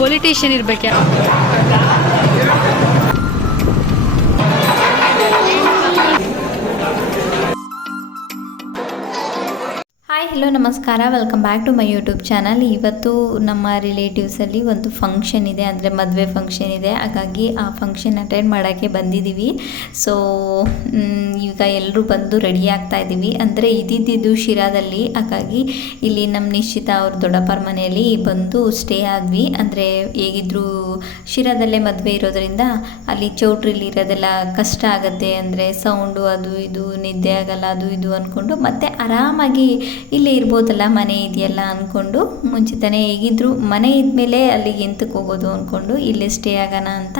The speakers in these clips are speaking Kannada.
ಪೊಲಿಟಿಷಿಯನ್ ಇರ್ಬೇಕು. ಹಾಯ್ ಹಲೋ ನಮಸ್ಕಾರ, welcome back to my YouTube channel. ಇವತ್ತು ನಮ್ಮ ರಿಲೇಟಿವ್ಸಲ್ಲಿ ಒಂದು ಫಂಕ್ಷನ್ ಇದೆ, ಅಂದರೆ ಮದುವೆ ಫಂಕ್ಷನ್ ಇದೆ. ಹಾಗಾಗಿ ಆ ಫಂಕ್ಷನ್ ಅಟೆಂಡ್ ಮಾಡೋಕ್ಕೆ ಬಂದಿದ್ದೀವಿ. ಸೊ ಈಗ ಎಲ್ಲರೂ ಬಂದು ರೆಡಿ ಆಗ್ತಾ ಇದ್ದೀವಿ. ಅಂದರೆ ಇದ್ದಿದ್ದು ಶಿರಾದಲ್ಲಿ, ಹಾಗಾಗಿ ಇಲ್ಲಿ ನಮ್ಮ ನಿಶ್ಚಿತ ಅವ್ರ ದೊಡ್ಡಪ್ಪರ ಮನೆಯಲ್ಲಿ ಬಂದು ಸ್ಟೇ ಆದ್ವಿ. ಅಂದರೆ ಹೇಗಿದ್ರು ಶಿರಾದಲ್ಲೇ ಮದುವೆ ಇರೋದ್ರಿಂದ ಅಲ್ಲಿ ಚೌಟ್ರಿಲಿ ಇರೋದೆಲ್ಲ ಕಷ್ಟ ಆಗುತ್ತೆ, ಅಂದರೆ ಸೌಂಡು ಅದು ಇದು ನಿದ್ದೆ ಆಗಲ್ಲ ಅದು ಇದು ಅಂದ್ಕೊಂಡು ಮತ್ತೆ ಆರಾಮಾಗಿ ಇಲ್ಲೇ ಇರ್ಬೋದಲ್ಲ, ಮನೆ ಇದೆಯಲ್ಲ ಅಂದ್ಕೊಂಡು ಮುಂಚಿತನೇ ಹೇಗಿದ್ರು ಮನೆ ಇದ್ಮೇಲೆ ಅಲ್ಲಿಗೆ ಎಂತಕ್ಕೆ ಹೋಗೋದು ಅಂದ್ಕೊಂಡು ಇಲ್ಲೇ ಸ್ಟೇ ಆಗೋಣ ಅಂತ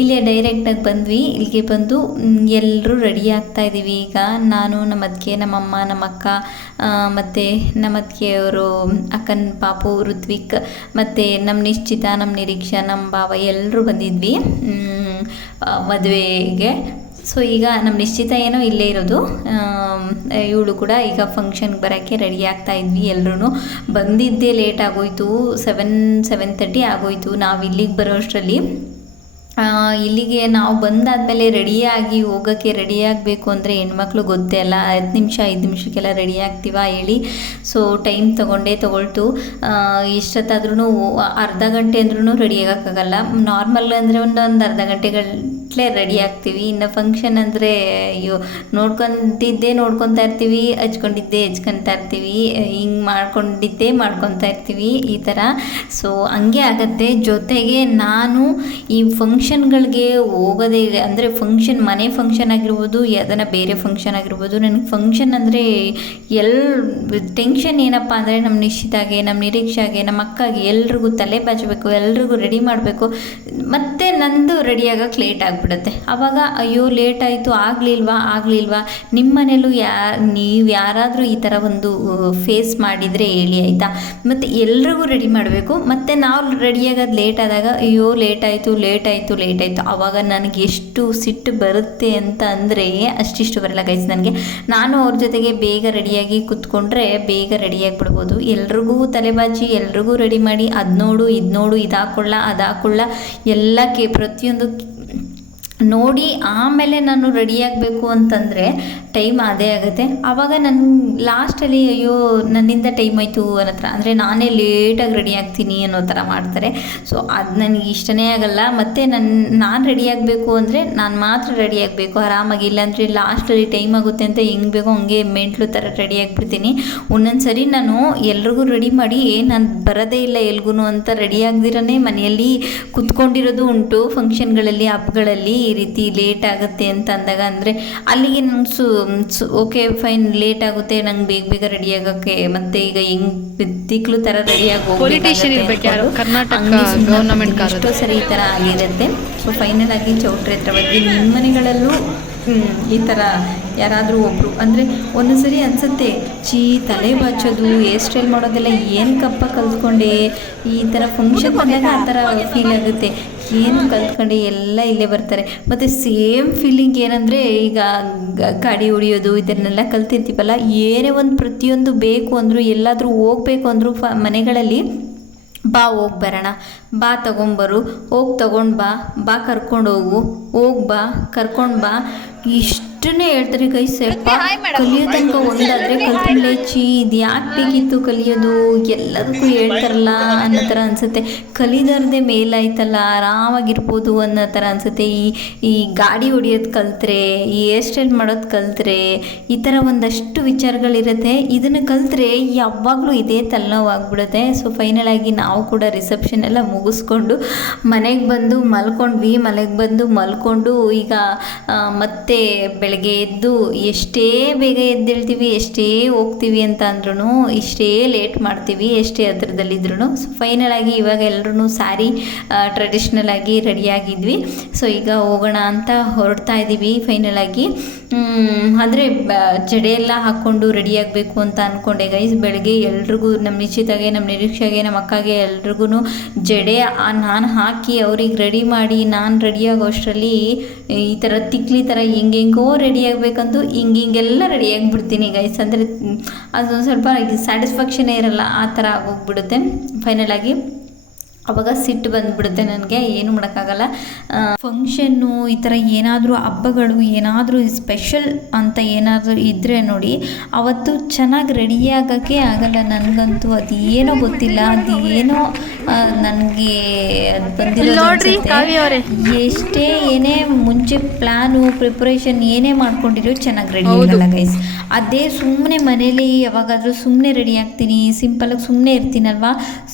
ಇಲ್ಲೇ ಡೈರೆಕ್ಟಾಗಿ ಬಂದ್ವಿ. ಇಲ್ಲಿಗೆ ಬಂದು ಎಲ್ಲರೂ ರೆಡಿ ಆಗ್ತಾ ಇದ್ದೀವಿ. ಈಗ ನಾನು, ನಮ್ಮ ಅತ್ತಿಗೆ, ನಮ್ಮಮ್ಮ, ನಮ್ಮ ಅಕ್ಕ, ಮತ್ತು ನಮ್ಮ ಅತ್ತಿಗೆಯವರು, ಅಕ್ಕನ ಪಾಪು ಋತ್ವಿಕ್, ಮತ್ತು ನಮ್ಮ ನಿಶ್ಚಿತ, ನಮ್ಮ ನಿರೀಕ್ಷಾ, ನಮ್ಮ ಭಾವ ಎಲ್ಲರೂ ಬಂದಿದ್ವಿ ಮದುವೆಗೆ. ಸೊ ಈಗ ನಮ್ಮ ನಿಶ್ಚಿತ ಏನೋ ಇಲ್ಲೇ ಇರೋದು, ಇವಳು ಕೂಡ ಈಗ ಫಂಕ್ಷನ್ಗೆ ಬರೋಕ್ಕೆ ರೆಡಿ ಆಗ್ತಾ ಇದ್ವಿ. ಎಲ್ಲರೂ ಬಂದಿದ್ದೇ ಲೇಟ್ ಆಗೋಯಿತು, 7:30 ಆಗೋಯಿತು ನಾವು ಇಲ್ಲಿಗೆ ಬರೋ ಅಷ್ಟರಲ್ಲಿ. ಇಲ್ಲಿಗೆ ನಾವು ಬಂದಾದಮೇಲೆ ರೆಡಿಯಾಗಿ ಹೋಗೋಕ್ಕೆ ರೆಡಿಯಾಗಬೇಕು ಅಂದರೆ ಹೆಣ್ಮಕ್ಳು ಗೊತ್ತೇ ಅಲ್ಲ, 10 ನಿಮಿಷ 5 ನಿಮಿಷಕ್ಕೆಲ್ಲ ರೆಡಿ ಆಗ್ತೀವ ಹೇಳಿ. So time ತೊಗೊಳ್ತು. ಎಷ್ಟೊತ್ತಾದ್ರೂ ಅರ್ಧ ಗಂಟೆ ಅಂದ್ರೂ ರೆಡಿ ಆಗೋಕ್ಕಾಗಲ್ಲ. ನಾರ್ಮಲ್ ಅಂದರೆ ಒಂದು ಅರ್ಧ ಗಂಟೆಗಟ್ಟಲೆ ರೆಡಿ ಆಗ್ತೀವಿ. ಇನ್ನು ಫಂಕ್ಷನ್ ಅಂದರೆ ಅಯ್ಯೋ ನೋಡ್ಕೊತಾ ಇರ್ತೀವಿ, ಹಚ್ಕೊಂಡಿದ್ದೇ ಹಚ್ಕೊತಾ ಇರ್ತೀವಿ, ಹಿಂಗೆ ಮಾಡ್ಕೊತಾ ಇರ್ತೀವಿ ಈ ಥರ. ಸೊ ಹಂಗೆ ಆಗತ್ತೆ. ಜೊತೆಗೆ ನಾನು ಈ ಫಂಕ್ಷನ್ಗಳಿಗೆ ಹೋಗೋದೇ, ಅಂದರೆ ಮನೆ ಫಂಕ್ಷನ್ ಆಗಿರ್ಬೋದು, ಯಾವ್ದಾನ ಬೇರೆ ಫಂಕ್ಷನ್ ಆಗಿರ್ಬೋದು, ನನಗೆ ಫಂಕ್ಷನ್ ಅಂದರೆ ಟೆನ್ಷನ್ ಏನಪ್ಪ ಅಂದರೆ ನಮ್ಮ ನಿಶ್ಚಿತಾಗೆ, ನಮ್ಮ ನಿರೀಕ್ಷೆಗೆ, ನಮ್ಮ ಅಕ್ಕಗೆ ಎಲ್ರಿಗೂ ತಲೆ ಬಾಚಬೇಕು, ಎಲ್ರಿಗೂ ರೆಡಿ ಮಾಡಬೇಕು. ಮತ್ತು ನಂದು ರೆಡಿ ಆಗೋಕ್ಕೆ ಲೇಟ್ ಆಗಿಬಿಡುತ್ತೆ. ಆವಾಗ ಅಯ್ಯೋ ಲೇಟ್ ಆಯಿತು, ಆಗಲಿಲ್ವಾ ನಿಮ್ಮ ಮನೇಲೂ ನೀವು ಯಾರಾದರೂ ಈ ಥರ ಒಂದು ಫೇಸ್ ಮಾಡಿದರೆ ಹೇಳಿ ಆಯಿತಾ. ಮತ್ತು ಎಲ್ರಿಗೂ ರೆಡಿ ಮಾಡಬೇಕು, ಮತ್ತು ನಾವು ರೆಡಿಯಾಗೋದು ಲೇಟ್ ಆದಾಗ ಅಯ್ಯೋ ಲೇಟ್ ಆಯಿತು ಆವಾಗ ನನಗೆ ಎಷ್ಟು ಸಿಟ್ಟು ಬರುತ್ತೆ ಅಂತ ಅಂದರೆ ಅಷ್ಟಿಷ್ಟು ಬರಲ್ಲ ಗೈಸ್ ನನಗೆ. ನಾನು ಅವ್ರ ಜೊತೆಗೆ ಬೇಗ ರೆಡಿಯಾಗಿ ಕೂತ್ಕೊಂಡ್ರೆ ಬೇಗ ರೆಡಿಯಾಗಿ ಬಿಡ್ಬೋದು. ಎಲ್ರಿಗೂ ತಲೆಬಾಚಿ, ಎಲ್ರಿಗೂ ರೆಡಿ ಮಾಡಿ, ಅದು ನೋಡು ಇದು ನೋಡು, ಇದು ಹಾಕೊಳ್ಳ ಎಲ್ಲಕ್ಕೆ ಪ್ರತಿಯೊಂದು ನೋಡಿ ಆಮೇಲೆ ನಾನು ರೆಡಿಯಾಗಬೇಕು ಅಂತಂದರೆ ಟೈಮ್ ಅದೇ ಆಗುತ್ತೆ. ಆವಾಗ ನನ್ನ ಲಾಸ್ಟಲ್ಲಿ ಅಯ್ಯೋ ನನ್ನಿಂದ ಟೈಮ್ ಆಯಿತು ಅನ್ನೋ ಥರ, ಅಂದರೆ ನಾನೇ ಲೇಟಾಗಿ ರೆಡಿ ಆಗ್ತೀನಿ ಅನ್ನೋ ಥರ ಮಾಡ್ತಾರೆ. ಸೊ ಅದು ನನಗೆ ಇಷ್ಟನೇ ಆಗಲ್ಲ. ಮತ್ತು ನಾನು ರೆಡಿ ಆಗಬೇಕು ಅಂದರೆ ನಾನು ಮಾತ್ರ ರೆಡಿ ಆಗಬೇಕು ಆರಾಮಾಗಿ, ಇಲ್ಲಾಂದರೆ ಲಾಸ್ಟಲ್ಲಿ ಟೈಮ್ ಆಗುತ್ತೆ ಅಂತ ಹೆಂಗೆ ಬೇಕೋ ಹಂಗೆ ಮೆಂಟ್ಲು ಥರ ರೆಡಿ ಆಗಿಬಿಡ್ತೀನಿ. ಒಂದೊಂದು ಸರಿ ನಾನು ಎಲ್ರಿಗೂ ರೆಡಿ ಮಾಡಿ ನಾನು ಬರೋದೇ ಇಲ್ಲ ಎಲ್ಗೂ ಅಂತ ರೆಡಿ ಆಗದಿರೇ ಮನೆಯಲ್ಲಿ ಕುತ್ಕೊಂಡಿರೋದು ಉಂಟು. ಫಂಕ್ಷನ್ಗಳಲ್ಲಿ, ಹಬ್ಬಗಳಲ್ಲಿ ಈ ರೀತಿ ಲೇಟ್ ಆಗುತ್ತೆ ಅಂತ ಅಂದಾಗ, ಅಂದರೆ ಅಲ್ಲಿಗೆ ನಂಗೆ ಓಕೆ ಫೈನ್ ಲೇಟ್ ಆಗುತ್ತೆ, ನಂಗೆ ಬೇಗ ರೆಡಿ ಆಗೋಕ್ಕೆ, ಮತ್ತು ಈಗ ಹೆಂಗೆ ತಿಕ್ಲು ಥರ ರೆಡಿಯಾಗಿ ಎಷ್ಟೋ ಸರಿ ಈ ಥರ ಆಗಿರುತ್ತೆ. ಸೊ ಫೈನಲ್ ಆಗಿ ಚೌಟ್ರಿ ಹತ್ರ ಬಂದು ನಿಮ್ಮ ಮನೆಗಳಲ್ಲೂ ಈ ಥರ ಯಾರಾದರೂ ಒಬ್ಬರು, ಅಂದರೆ ಒಂದೊಂದು ಸರಿ ಅನಿಸುತ್ತೆ ತಲೆ ಬಾಚೋದು, ಹೇರ್ ಸ್ಟೈಲ್ ಮಾಡೋದೆಲ್ಲ ಏನಕ್ಕಪ್ಪ ಕಲ್ತ್ಕೊಂಡೆ, ಈ ಥರ ಫಂಕ್ಷನ್ ಬಂದಾಗ ಆ ಥರ ಫೀಲ್ ಆಗುತ್ತೆ. ಏನು ಕಲ್ತ್ಕೊಂಡು ಎಲ್ಲ ಇಲ್ಲೇ ಬರ್ತಾರೆ. ಮತ್ತು ಸೇಮ್ ಫೀಲಿಂಗ್ ಏನಂದರೆ ಈಗ ಗಾಡಿ ಹೊಡಿಯೋದು ಇದನ್ನೆಲ್ಲ ಕಲ್ತಿರ್ತೀವಲ್ಲ, ಏನೇ ಒಂದು ಪ್ರತಿಯೊಂದು ಬೇಕು ಅಂದರೂ, ಎಲ್ಲಾದರೂ ಹೋಗಬೇಕು ಅಂದರೂ ಮನೆಗಳಲ್ಲಿ ಬಾ ಹೋಗಿ ಬರೋಣ, ಬಾ ತೊಗೊಂಬರು, ಹೋಗಿ ತೊಗೊಂಡು ಬಾ ಕರ್ಕೊಂಡು ಹೋಗಿ ಬಾ ಕರ್ಕೊಂಡು ಬಾ, ಇಷ್ಟನ್ನೇ ಹೇಳ್ತಾರೆ ಗೈಸ್. ಕಲಿಯೋ ತನಕ ಒಂದಾದರೆ ಕಲ್ತ್ಮೇಲೆ ಇದು ಯಾಕೆ ಬೇಕಿತ್ತು ಕಲಿಯೋದು, ಎಲ್ಲದಕ್ಕೂ ಹೇಳ್ತಾರಲ್ಲ ಅನ್ನೋ ಥರ ಅನಿಸುತ್ತೆ. ಕಲಿದಾರದೆ ಮೇಲಾಯ್ತಲ್ಲ, ಆರಾಮಾಗಿರ್ಬೋದು ಅನ್ನೋ ಥರ ಅನಿಸುತ್ತೆ. ಈ ಗಾಡಿ ಹೊಡಿಯೋದು ಕಲ್ತ್ರೆ, ಈ ಹೇರ್ ಸ್ಟೈಲ್ ಮಾಡೋದು ಕಲ್ತ್ರೆ, ಈ ಥರ ಒಂದಷ್ಟು ವಿಚಾರಗಳಿರುತ್ತೆ. ಇದನ್ನು ಕಲ್ತ್ರೆ ಯಾವಾಗಲೂ ಇದೇ ತಲೆನೋವಾಗ್ಬಿಡುತ್ತೆ. ಸೊ ಫೈನಲ್ ಆಗಿ ನಾವು ಕೂಡ ರಿಸೆಪ್ಷನ್ ಎಲ್ಲ ಮುಗಿಸ್ಕೊಂಡು ಮನೆಗೆ ಬಂದು ಮಲ್ಕೊಂಡು ಈಗ ಮತ್ತೆ ಬೆಳಗ್ಗೆ ಎದ್ದು ಎಷ್ಟೇ ಬೇಗ ಎದ್ದೇಳ್ತೀವಿ, ಎಷ್ಟೇ ಹೋಗ್ತೀವಿ ಅಂತ ಅಂದ್ರೂ, ಇಷ್ಟೇ ಲೇಟ್ ಮಾಡ್ತೀವಿ, ಎಷ್ಟೇ ಹತ್ರದಲ್ಲಿದ್ರೂ. ಸೊ ಫೈನಲ್ ಆಗಿ ಇವಾಗ ಎಲ್ಲರೂ ಸ್ಯಾರಿ ಟ್ರೆಡಿಷ್ನಲ್ ಆಗಿ ರೆಡಿಯಾಗಿದ್ವಿ. ಸೊ ಈಗ ಹೋಗೋಣ ಅಂತ ಹೊರಡ್ತಾ ಇದ್ದೀವಿ ಫೈನಲ್ ಆಗಿ. ಅಂದರೆ ಜಡೆ ಎಲ್ಲ ಹಾಕ್ಕೊಂಡು ರೆಡಿಯಾಗಬೇಕು ಅಂತ ಅಂದ್ಕೊಂಡೆ ಗೈಸ್. ಬೆಳಗ್ಗೆ ಎಲ್ರಿಗೂ, ನಮ್ಮ ನಿಶ್ಚಿತಾಗೆ, ನಮ್ಮ ನಿರೀಕ್ಷೆಗೆ, ನಮ್ಮ ಅಕ್ಕಗೆ ಎಲ್ರಿಗೂ ಜಡೆ ನಾನು ಹಾಕಿ ಅವ್ರಿಗೆ ರೆಡಿ ಮಾಡಿ ನಾನು ರೆಡಿಯಾಗೋ ಅಷ್ಟರಲ್ಲಿ ಈ ಥರ ತಿಕ್ಲಿ ಥರ ಹೆಂಗೆಂಗೋ ರೆಡಿ ಆಗಬೇಕಂದು ಹಿಂಗೆಲ್ಲ ರೆಡಿ ಆಗಿಬಿಡ್ತೀನಿ ಗೈಸ್. ಅಂದರೆ ಅದೊಂದು ಸ್ವಲ್ಪ ಸ್ಯಾಟಿಸ್ಫ್ಯಾಕ್ಷನೇ ಇರಲ್ಲ, ಆ ಥರ ಆಗೋಗ್ಬಿಡುತ್ತೆ ಫೈನಲ್ ಆಗಿ. ಅವಾಗ ಸಿಟ್ಟು ಬಂದುಬಿಡುತ್ತೆ ನನಗೆ, ಏನು ಮಾಡೋಕ್ಕಾಗಲ್ಲ. ಫಂಕ್ಷನ್ನು ಈ ಥರ ಏನಾದರೂ ಹಬ್ಬಗಳು ಏನಾದರೂ ಸ್ಪೆಷಲ್ ಅಂತ ಏನಾದರೂ ಇದ್ದರೆ ನೋಡಿ, ಅವತ್ತು ಚೆನ್ನಾಗಿ ರೆಡಿಯಾಗೋಕ್ಕೆ ಆಗಲ್ಲ ನನಗಂತೂ. ಅದು ಏನೋ ಗೊತ್ತಿಲ್ಲ, ಅದು ಏನೋ ನನಗೆ ಅದು ಬಂದಿರೋದು. ಎಷ್ಟೇ ಏನೇ ಮುಂಚೆ ಪ್ಲ್ಯಾನು ಪ್ರಿಪ್ರೇಷನ್ ಏನೇ ಮಾಡ್ಕೊಂಡಿರೋ ಚೆನ್ನಾಗಿ ರೆಡಿ ಆಗಲ್ಲ ಗೈಸ್. ಅದೇ ಸುಮ್ಮನೆ ಮನೇಲಿ ಯಾವಾಗಾದರೂ ಸುಮ್ಮನೆ ರೆಡಿ ಆಗ್ತೀನಿ, ಸಿಂಪಲಾಗಿ ಸುಮ್ಮನೆ ಇರ್ತೀನಲ್ವ,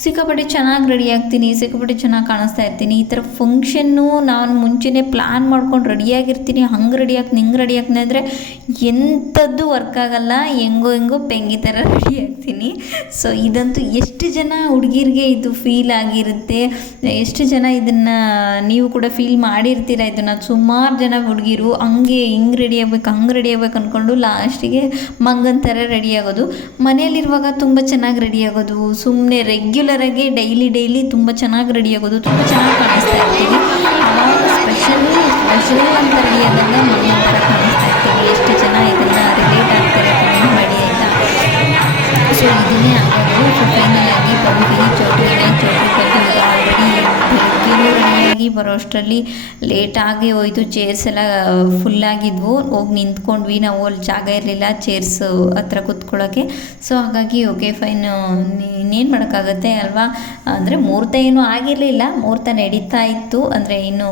ಸಿಕ್ಕಾಪಟ್ಟೆ ಚೆನ್ನಾಗಿ ರೆಡಿ ಆಗ್ತೀನಿ, ಸಿಕ್ಕಾಪಟ್ಟೆ ಚೆನ್ನಾಗಿ ಕಾಣಿಸ್ತಾ ಇರ್ತೀನಿ. ಈ ಥರ ಫಂಕ್ಷನ್ನು ನಾನು ಮುಂಚೆನೇ ಪ್ಲ್ಯಾನ್ ಮಾಡ್ಕೊಂಡು ರೆಡಿಯಾಗಿರ್ತೀನಿ, ಹಂಗೆ ರೆಡಿ ಆಗ್ತೀನಿ ಹಿಂಗೆ ರೆಡಿ ಆಗ್ತೀನಿ ಅಂದರೆ ಎಂಥದ್ದು ವರ್ಕ್ ಆಗಲ್ಲ, ಹೆಂಗೋ ಪೆಂಗಿ ಥರ ರೆಡಿ ಆಗ್ತೀನಿ. ಸೊ ಇದಂತೂ ಎಷ್ಟು ಜನ ಹುಡುಗಿರಿಗೆ ಇದು ಫೀಲ್ ಆಗಿರುತ್ತೆ, ಎಷ್ಟು ಜನ ಇದನ್ನು ನೀವು ಕೂಡ ಫೀಲ್ ಮಾಡಿರ್ತೀರ ಇದನ್ನು. ಸುಮಾರು ಜನ ಹುಡುಗಿರು ಹಂಗೆ ಹಿಂಗೆ ರೆಡಿ ಆಗ್ಬೇಕು ಅಂದ್ಕೊಂಡು ಲಾಸ್ಟಿಗೆ ಮಂಗನ ಥರ ರೆಡಿ ಆಗೋದು. ಮನೆಯಲ್ಲಿರುವಾಗ ತುಂಬ ಚೆನ್ನಾಗಿ ರೆಡಿ ಆಗೋದು, ಸುಮ್ಮನೆ ರೆಗ್ಯುಲರಾಗಿ ಡೈಲಿ ತುಂಬ ಚೆನ್ನಾಗಿ ರೆಡಿ ಆಗೋದು, ತುಂಬ ಚೆನ್ನಾಗಿ ಕಾಣಿಸ್ತಾ ಇರ್ತೀವಿ. ಆವಾಗ ಸ್ಪೆಷಲ್ ಅಂತ ರೆಡಿ ಆದಾಗ ಮಂಗನ ಥರ ಕಾಣಿಸ್ತಾ ಇರ್ತೀವಿ. ಎಷ್ಟು ಜನ ಇದನ್ನು ರಿಲೇಟ್ ಆಗ್ತಾರೆ ಕಮೆಂಟ್ ಮಾಡಿ ಆಯಿತಾ. ಸೊ ಇದನ್ನೇ ಆಗೋದು. ಸೊ ಫೈನಲ್ ಆಗಿ ಬಂದ್ವಿ ಚೌಟ್ರಿಗೆ ಬಂದು ಆಲ್ರೆಡಿ ಬೆಳಗ್ಗೆನೂ ರೆಡಿಯಾಗಿ ಬರೋ ಅಷ್ಟರಲ್ಲಿ ಲೇಟಾಗಿ ಹೋಯಿತು. ಚೇರ್ಸ್ ಎಲ್ಲ ಫುಲ್ಲಾಗಿದ್ವು, ಹೋಗಿ ನಿಂತ್ಕೊಂಡ್ವಿ. ನಾವು ಅಲ್ಲಿ ಜಾಗ ಇರಲಿಲ್ಲ ಚೇರ್ಸ್ ಹತ್ರ ಕೂತ್ಕೊಳ್ಳೋಕ್ಕೆ. ಸೊ ಹಾಗಾಗಿ ಓಕೆ ಫೈನ್, ಇನ್ನೇನು ಮಾಡೋಕ್ಕಾಗತ್ತೆ ಅಲ್ವಾ. ಅಂದರೆ ಮುಹೂರ್ತ ಏನೂ ಆಗಿರಲಿಲ್ಲ, ಮುಹೂರ್ತ ನಡೀತಾ ಇತ್ತು. ಅಂದರೆ ಇನ್ನು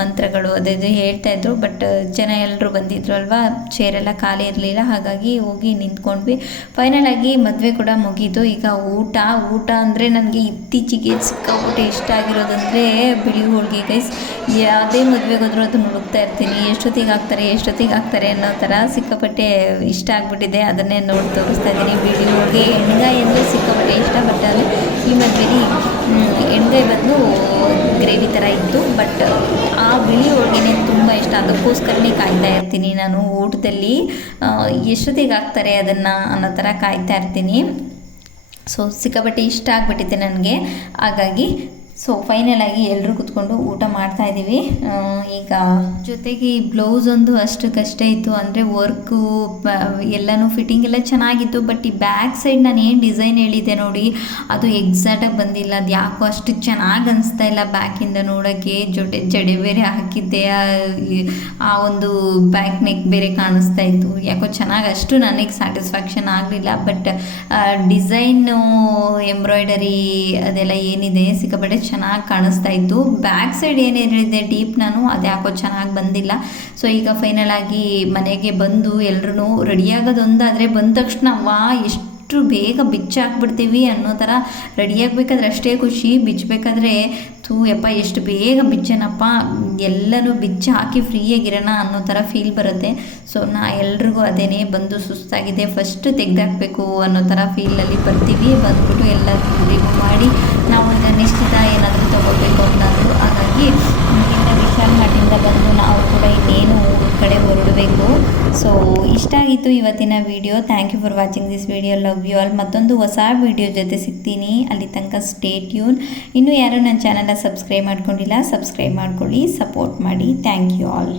ಮಂತ್ರಗಳು ಅದಿದು ಹೇಳ್ತಾಯಿದ್ರು, ಬಟ್ ಜನ ಎಲ್ಲರೂ ಬಂದಿದ್ರು ಅಲ್ವಾ, ಚೇರೆಲ್ಲ ಖಾಲಿ ಇರಲಿಲ್ಲ. ಹಾಗಾಗಿ ಹೋಗಿ ನಿಂತ್ಕೊಂಡ್ವಿ. ಫೈನಲ್ ಆಗಿ ಮದುವೆ ಕೂಡ ಮುಗೀತು. ಈಗ ಊಟ ಅಂದರೆ ನನಗೆ ಇತ್ತೀಚೆಗೆ ಸಿಕ್ಕಾಪಟ್ಟೆ ಇಷ್ಟ ಆಗಿರೋದಂದರೆ ಬಿಳಿ ಹೋಳಿಗೆ ಗೈಸ್. ಯಾವುದೇ ಮದುವೆಗೆ ಹೋದ್ರೂ ಅದನ್ನು ಹುಡುಕ್ತಾ ಇರ್ತೀನಿ, ಎಷ್ಟೊತ್ತಿಗೆ ಹಾಕ್ತಾರೆ ಅನ್ನೋ ಥರ ಸಿಕ್ಕಾಪಟ್ಟೆ ಇಷ್ಟ ಆಗಿಬಿಟ್ಟಿದೆ. ಅದನ್ನೇ ನೋಡಿ ತೋರಿಸ್ತಾ ಇದ್ದೀನಿ. ಬಿಳಿ ಹೋಳಿಗೆ ಎಣ್ಗಾಯಿ ಅಂದರೆ ಸಿಕ್ಕಾಪಟ್ಟೆ ಇಷ್ಟ, ಬಟ್ ಆದರೆ ಈ ಮದುವೆಲಿ ಎಣ್ಗಾಯಿ ಬಂದು ಗ್ರೇವಿ ಥರ ಇತ್ತು. ಬಟ್ ಆ ಬಿಳಿ ಹೋಳಿಗೆನೇ ತುಂಬ ಇಷ್ಟ, ಅದಕ್ಕೋಸ್ಕರನೇ ಕಾಯ್ತಾ ಇರ್ತೀನಿ ನಾನು. ಊಟದಲ್ಲಿ ಎಷ್ಟೊತ್ತಿಗೆ ಹಾಕ್ತಾರೆ ಅದನ್ನು ಅನ್ನೋ ಥರ ಕಾಯ್ತಾ ಇರ್ತೀನಿ. ಸೊ ಸಿಕ್ಕಾಪಟ್ಟೆ ಇಷ್ಟ ಆಗಿಬಿಟ್ಟಿದೆ ನನಗೆ. ಹಾಗಾಗಿ ಸೊ ಫೈನಲ್ ಆಗಿ ಎಲ್ಲರೂ ಕೂತ್ಕೊಂಡು ಊಟ ಮಾಡ್ತಾಯಿದ್ದೀವಿ. ಈಗ ಜೊತೆಗೆ ಈ ಬ್ಲೌಸ್ ಒಂದು ಅಷ್ಟಕ್ಕಷ್ಟೇ ಇತ್ತು, ಅಂದರೆ ವರ್ಕು ಎಲ್ಲನೂ ಫಿಟ್ಟಿಂಗ್ ಎಲ್ಲ ಚೆನ್ನಾಗಿತ್ತು. ಬಟ್ ಈ ಬ್ಯಾಕ್ ಸೈಡ್ ನಾನು ಏನು ಡಿಸೈನ್ ಹೇಳಿದ್ದೆ ನೋಡಿ, ಅದು ಎಕ್ಸಾಕ್ಟಾಗಿ ಬಂದಿಲ್ಲ. ಅದು ಯಾಕೋ ಅಷ್ಟು ಚೆನ್ನಾಗಿ ಅನಿಸ್ತಾ ಇಲ್ಲ ಬ್ಯಾಕಿಂದ ನೋಡೋಕ್ಕೆ. ಜಡೆ ಬೇರೆ ಹಾಕಿದ್ದೆ, ಆ ಒಂದು ಬ್ಯಾಕ್ ನೆಕ್ ಬೇರೆ ಕಾಣಿಸ್ತಾ ಇತ್ತು. ಯಾಕೋ ಚೆನ್ನಾಗಿ ಅಷ್ಟು ನನಗೆ ಸ್ಯಾಟಿಸ್ಫ್ಯಾಕ್ಷನ್ ಆಗಲಿಲ್ಲ. ಬಟ್ ಡಿಸೈನು ಎಂಬ್ರಾಯ್ಡರಿ ಅದೆಲ್ಲ ಏನಿದೆ ಸಿಕ್ಕಾಪಟ್ಟೆ ಚೆನ್ನಾಗಿ ಕಾಣಿಸ್ತಾ ಇತ್ತು. ಬ್ಯಾಕ್ ಸೈಡ್ ಏನು ಹೇಳಿದ್ದೆ ಡೀಪ್ ನಾನು, ಅದು ಯಾಕೋ ಚೆನ್ನಾಗಿ ಬಂದಿಲ್ಲ. ಸೊ ಈಗ ಫೈನಲ್ ಆಗಿ ಮನೆಗೆ ಬಂದು ಎಲ್ಲರೂ ರೆಡಿಯಾಗೋದೊಂದಾದರೆ ಬಂದ ತಕ್ಷಣ ಎಷ್ಟು ಬೇಗ ಬಿಚ್ಚಾಕ್ಬಿಡ್ತೀವಿ ಅನ್ನೋ ಥರ. ರೆಡಿಯಾಗಬೇಕಾದ್ರೆ ಅಷ್ಟೇ ಖುಷಿ, ಬಿಚ್ಚಬೇಕಾದ್ರೆ ಯಪ್ಪ ಎಷ್ಟು ಬೇಗ ಬಿಚ್ಚನಪ್ಪ, ಎಲ್ಲನೂ ಬಿಚ್ಚಿ ಹಾಕಿ ಫ್ರೀಯಾಗಿರೋಣ ಅನ್ನೋ ಥರ ಫೀಲ್ ಬರುತ್ತೆ. ಸೊ ಎಲ್ರಿಗೂ ಅದೇನೇ ಬಂದು ಸುಸ್ತಾಗಿದೆ, ಫಸ್ಟ್ ತೆಗೆದಾಕಬೇಕು ಅನ್ನೋ ಥರ ಫೀಲಲ್ಲಿ ಬರ್ತೀವಿ. ಬಂದ್ಬಿಟ್ಟು ಎಲ್ಲ ರಿಮೂವ್ ಮಾಡಿ ನಾವು ಈಗ ನಿಶ್ಚಿತ ಏನಾದರೂ ತೊಗೋಬೇಕು ಅಂತಂದು. ಹಾಗಾಗಿ ಇನ್ನು ವಿಶಾಲ್ ಮಠದಿಂದ ಬಂದು ನಾವು ಕೂಡ ಇನ್ನೇನು ಊರ ಕಡೆ ಹೊರಡಬೇಕು. ಸೊ ಇಷ್ಟ ಆಗಿತ್ತು ಇವತ್ತಿನ video. Thank you for watching this video. Love you all. ಮತ್ತೊಂದು ಹೊಸ ವಿಡಿಯೋ ಜೊತೆ ಸಿಗ್ತೀನಿ. ಅಲ್ಲಿ ತನಕ ಸ್ಟೇ ಟ್ಯೂನ್. ಇನ್ನೂ ಯಾರು ನನ್ನ ಚಾನಲ್ನ ಸಬ್ಸ್ಕ್ರೈಬ್ ಮಾಡ್ಕೊಂಡಿಲ್ಲ, ಸಬ್ಸ್ಕ್ರೈಬ್ ಮಾಡ್ಕೊಳ್ಳಿ, ಸಪೋರ್ಟ್ ಮಾಡಿ. Thank you all.